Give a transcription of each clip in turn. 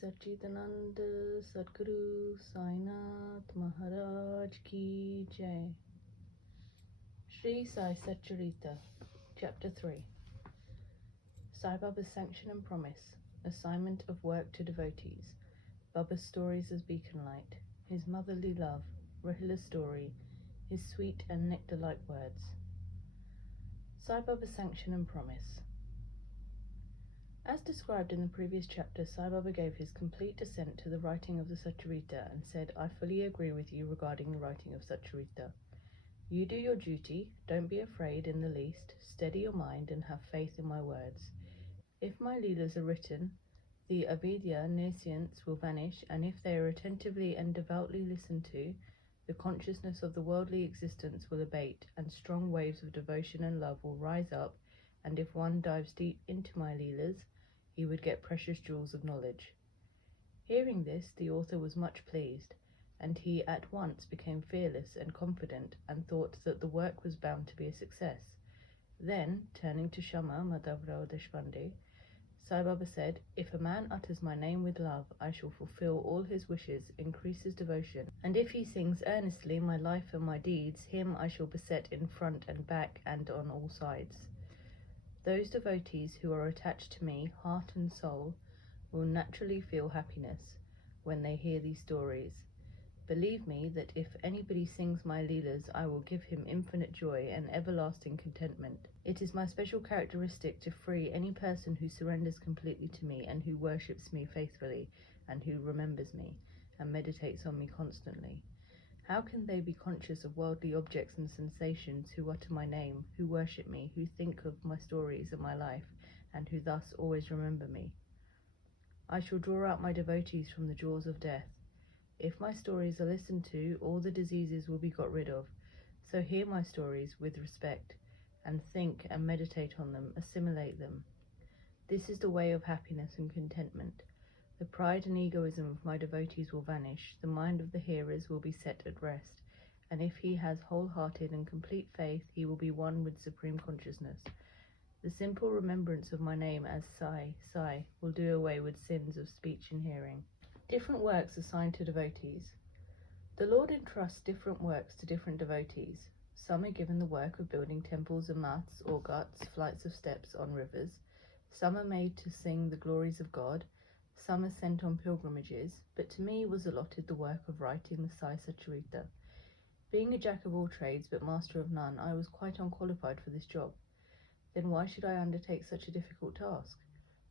Satchidananda Sadguru Sainath Maharaj Ki Jai. Shri Sai Satcharita, Chapter 3. Sai Baba's Sanction and Promise, Assignment of Work to Devotees, Baba's Stories as Beacon Light, His Motherly Love, Rahila's Story, His Sweet and Nectar-like Words. Sai Baba's Sanction and Promise. As described in the previous chapter, Sai Baba gave his complete assent to the writing of the Satcharita and said, I fully agree with you regarding the writing of Satcharita. You do your duty, don't be afraid in the least, steady your mind and have faith in my words. If my Leelas are written, the avidya, nescience, will vanish, and if they are attentively and devoutly listened to, the consciousness of the worldly existence will abate, and strong waves of devotion and love will rise up, and if one dives deep into my Leelas, he would get precious jewels of knowledge. Hearing this, the author was much pleased, and he at once became fearless and confident, and thought that the work was bound to be a success. Then, turning to Shama Madhavrao Deshpande, Sai Baba said, if a man utters my name with love, I shall fulfill all his wishes, increase his devotion, and if he sings earnestly my life and my deeds, him I shall beset in front and back and on all sides. Those devotees who are attached to me, heart and soul, will naturally feel happiness when they hear these stories. Believe me that if anybody sings my Leelas, I will give him infinite joy and everlasting contentment. It is my special characteristic to free any person who surrenders completely to me and who worships me faithfully and who remembers me and meditates on me constantly. How can they be conscious of worldly objects and sensations who utter my name, who worship me, who think of my stories and my life, and who thus always remember me? I shall draw out my devotees from the jaws of death. If my stories are listened to, all the diseases will be got rid of. So hear my stories with respect, and think and meditate on them, assimilate them. This is the way of happiness and contentment. The pride and egoism of my devotees will vanish, the mind of the hearers will be set at rest, and if he has wholehearted and complete faith, he will be one with supreme consciousness. The simple remembrance of my name as Sai, Sai, will do away with sins of speech and hearing. Different works assigned to devotees. The Lord entrusts different works to different devotees. Some are given the work of building temples and mats or ghats, flights of steps on rivers. Some are made to sing the glories of God. Some are sent on pilgrimages, but to me was allotted the work of writing the Sai Satcharita. Being a jack of all trades but master of none, I was quite unqualified for this job. Then why should I undertake such a difficult task?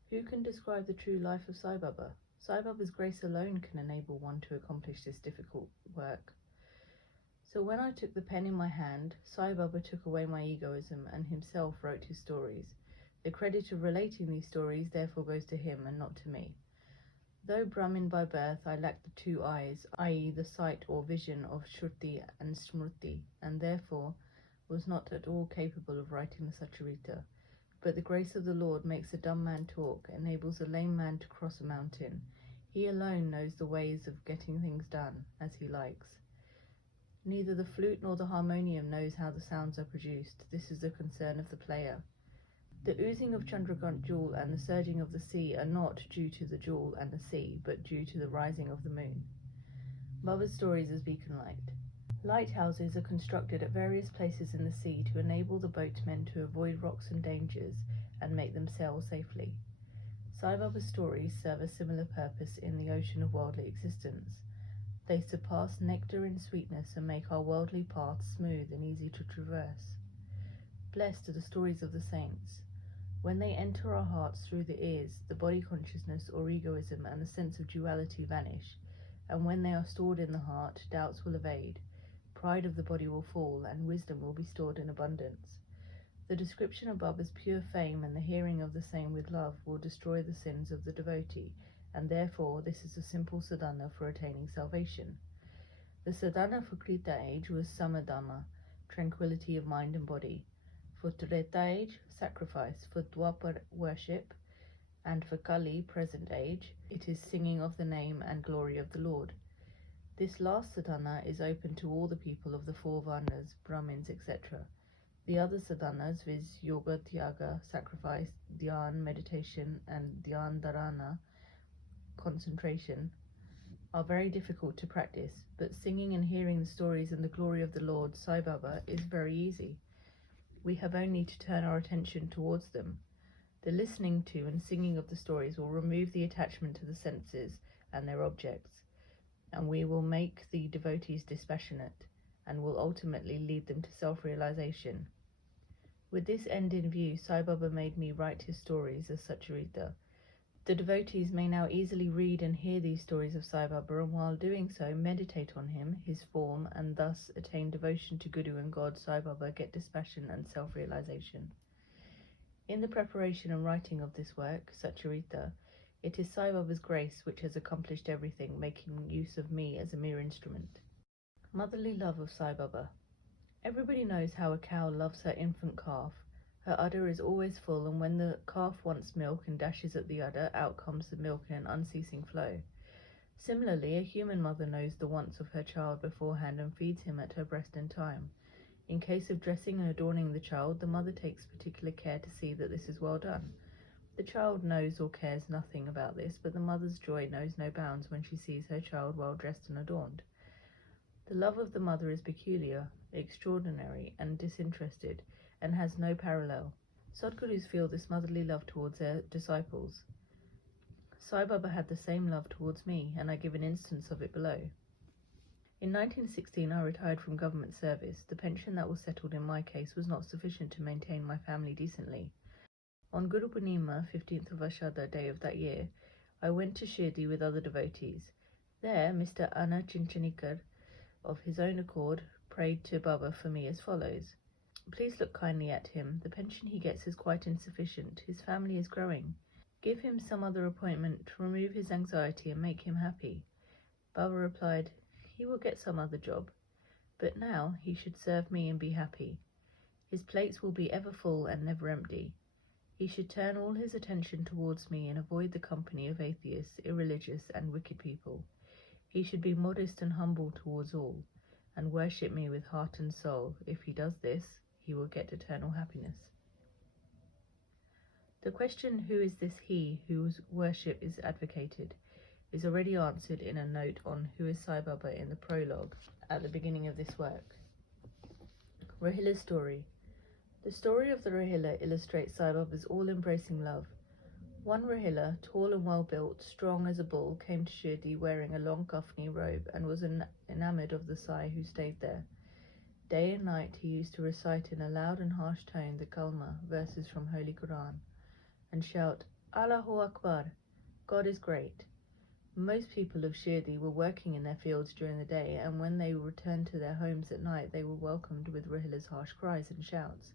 Who can describe the true life of Sai Baba? Sai Baba's grace alone can enable one to accomplish this difficult work. So when I took the pen in my hand, Sai Baba took away my egoism and himself wrote his stories. The credit of relating these stories therefore goes to him and not to me. Though Brahmin by birth, I lacked the two eyes, i.e. the sight or vision of Shruti and Smriti, and therefore was not at all capable of writing the Satcharita. But the grace of the Lord makes a dumb man talk, enables a lame man to cross a mountain. He alone knows the ways of getting things done, as he likes. Neither the flute nor the harmonium knows how the sounds are produced. This is the concern of the player. The oozing of Chandragant jewel and the surging of the sea are not due to the jewel and the sea, but due to the rising of the moon. Baba's stories as beacon light. Lighthouses are constructed at various places in the sea to enable the boatmen to avoid rocks and dangers and make them sail safely. Sai Baba's stories serve a similar purpose in the ocean of worldly existence. They surpass nectar in sweetness and make our worldly paths smooth and easy to traverse. Blessed are the stories of the saints. When they enter our hearts through the ears, the body consciousness or egoism and the sense of duality vanish, and when they are stored in the heart, doubts will evade, pride of the body will fall, and wisdom will be stored in abundance. The description of Baba's pure fame and the hearing of the same with love will destroy the sins of the devotee, and therefore this is a simple sadhana for attaining salvation. The sadhana for Krita age was samadhamma, tranquility of mind and body. For Treta age, sacrifice. For Dwapar, worship. And for Kali, present age, it is singing of the name and glory of the Lord. This last sadhana is open to all the people of the four varnas, Brahmins, etc. The other sadhanas, viz. Yoga, Tyaga, sacrifice, dhyan, meditation, and dhyan dharana, concentration are very difficult to practice, but singing and hearing the stories and the glory of the Lord, Sai Baba, is very easy. We have only to turn our attention towards them. The listening to and singing of the stories will remove the attachment to the senses and their objects, and we will make the devotees dispassionate, and will ultimately lead them to self-realization. With this end in view, Sai Baba made me write his stories as Satcharita. The devotees may now easily read and hear these stories of Sai Baba, and while doing so, meditate on him, his form, and thus attain devotion to Guru and God. Sai Baba get dispassion and self-realization. In the preparation and writing of this work, Satcharita, it is Sai Baba's grace which has accomplished everything, making use of me as a mere instrument. Motherly love of Sai Baba. Everybody knows how a cow loves her infant calf. Her udder is always full, and when the calf wants milk and dashes at the udder, out comes the milk in an unceasing flow. Similarly, a human mother knows the wants of her child beforehand and feeds him at her breast in time. In case of dressing and adorning the child, the mother takes particular care to see that this is well done. The child knows or cares nothing about this, but the mother's joy knows no bounds when she sees her child well dressed and adorned. The love of the mother is peculiar, extraordinary, and disinterested, and has no parallel. Sadgurus feel this motherly love towards their disciples. Sai Baba had the same love towards me, and I give an instance of it below. In 1916 I retired from government service. The pension that was settled in my case was not sufficient to maintain my family decently. On Guru Purnima, 15th of Ashada day of that year, I went to Shirdi with other devotees. There Mr. Anna Chinchanikar, of his own accord, prayed to Baba for me as follows. Please look kindly at him. The pension he gets is quite insufficient. His family is growing. Give him some other appointment, remove his anxiety, and make him happy. Baba replied, he will get some other job, but now he should serve me and be happy. His plates will be ever full and never empty. He should turn all his attention towards me and avoid the company of atheists, irreligious, and wicked people. He should be modest and humble towards all, and worship me with heart and soul. If he does this, he will get eternal happiness. The question, who is this he whose worship is advocated, is already answered in a note on Who is Sai Baba in the prologue at the beginning of this work. Rahila's story. The story of the Rahila illustrates Sai Baba's all-embracing love. One Rahila, tall and well-built, strong as a bull, came to Shirdi wearing a long kafni robe and was enamoured of the Sai who stayed there. Day and night he used to recite in a loud and harsh tone the Kalma, verses from Holy Quran, and shout, Allahu Akbar, God is great. Most people of Shirdi were working in their fields during the day, and when they returned to their homes at night they were welcomed with Rahila's harsh cries and shouts.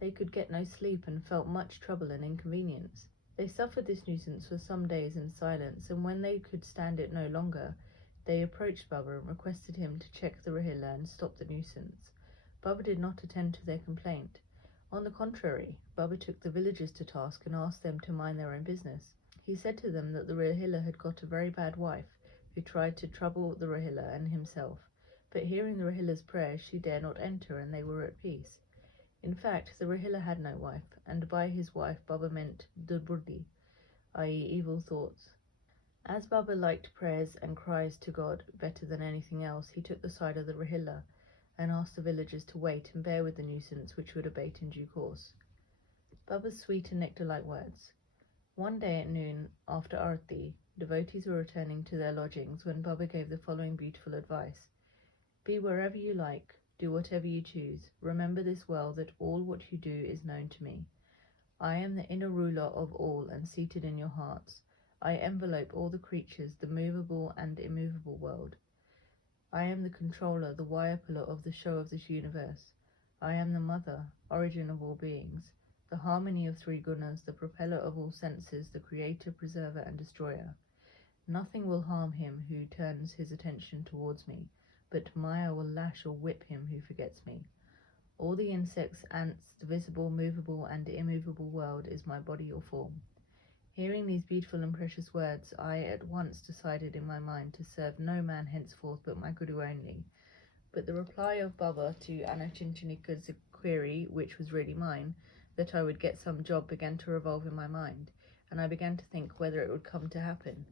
They could get no sleep and felt much trouble and inconvenience. They suffered this nuisance for some days in silence, and when they could stand it no longer, they approached Baba and requested him to check the Rahila and stop the nuisance. Baba did not attend to their complaint. On the contrary, Baba took the villagers to task and asked them to mind their own business. He said to them that the Rahila had got a very bad wife, who tried to trouble the Rahila and himself, but hearing the Rahila's prayers she dare not enter, and they were at peace. In fact, the Rahila had no wife, and by his wife Baba meant Durbuddhi, i.e. evil thoughts. As Baba liked prayers and cries to God better than anything else, he took the side of the Rahila and asked the villagers to wait and bear with the nuisance, which would abate in due course. Baba's sweet and nectar-like words. One day at noon, after Arati, devotees were returning to their lodgings when Baba gave the following beautiful advice. Be wherever you like, do whatever you choose. Remember this well, that all what you do is known to me. I am the inner ruler of all and seated in your hearts. I envelope all the creatures, the movable and immovable world. I am the controller, the wire puller of the show of this universe. I am the mother, origin of all beings, the harmony of three gunas, the propeller of all senses, the creator, preserver, and destroyer. Nothing will harm him who turns his attention towards me, but Maya will lash or whip him who forgets me. All the insects, ants, the visible, movable, and immovable world is my body or form. Hearing these beautiful and precious words, I at once decided in my mind to serve no man henceforth but my Guru only. But the reply of Baba to Anna Chinchanikar's query, which was really mine, that I would get some job, began to revolve in my mind, and I began to think whether it would come to happen.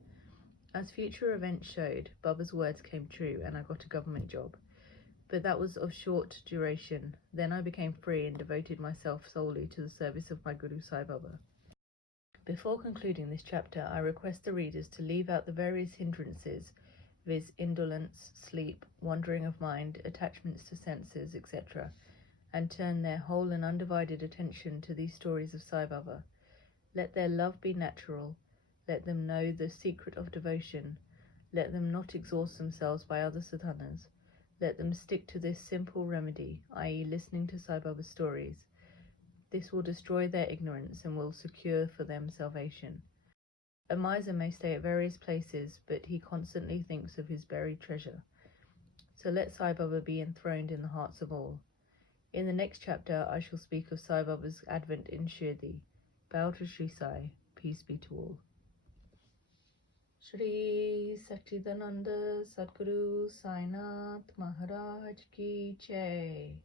As future events showed, Baba's words came true and I got a government job. But that was of short duration. Then I became free and devoted myself solely to the service of my Guru Sai Baba. Before concluding this chapter, I request the readers to leave out the various hindrances, viz. Indolence, sleep, wandering of mind, attachments to senses, etc., and turn their whole and undivided attention to these stories of Sai Baba. Let their love be natural. Let them know the secret of devotion. Let them not exhaust themselves by other sadhanas. Let them stick to this simple remedy, i.e. listening to Sai Baba's stories. This will destroy their ignorance and will secure for them salvation. A miser may stay at various places, but he constantly thinks of his buried treasure. So let Sai Baba be enthroned in the hearts of all. In the next chapter, I shall speak of Sai Baba's advent in Shirdi. Bow to Shri Sai. Peace be to all. Shri Satchidananda Sadguru Sai Nath Maharaj Ki Jai.